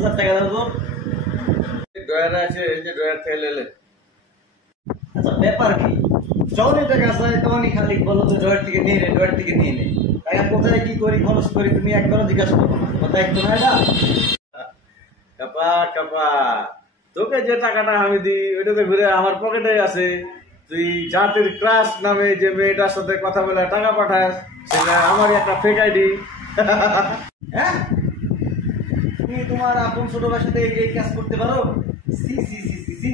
5,000 টাকা দাও তো। ড্রয়ার আছে, এই যে ড্রয়ার থেকে লেলে। আচ্ছা ব্যাপার কি, যখনই টাকা চাই তখনই খালি বলো তো ড্রয়ার থেকে নিয়ে নে, ড্রয়ার থেকে নিয়ে নে। টাকা কোথায় কি করি খরচ করি তুমি একবারও জিজ্ঞাসা করো না, তোমার দায়িত্ব না এটা? কাপা কাপা, তোকে যে টাকাটা আমি দিই ওইটা তো ঘুরে আমার পকেটে আছে। তুই জাতির ক্রাশ নামে যে মেয়েটার সাথে কথা বলে টাকা পাঠাস, সেটা আমারই একটা ফেক আইডি। হ্যাঁ, তুমি তোমার আপন ছোট ভাইয়ের সাথে এই কাজ করতে পারো? সি সি সি সি সি।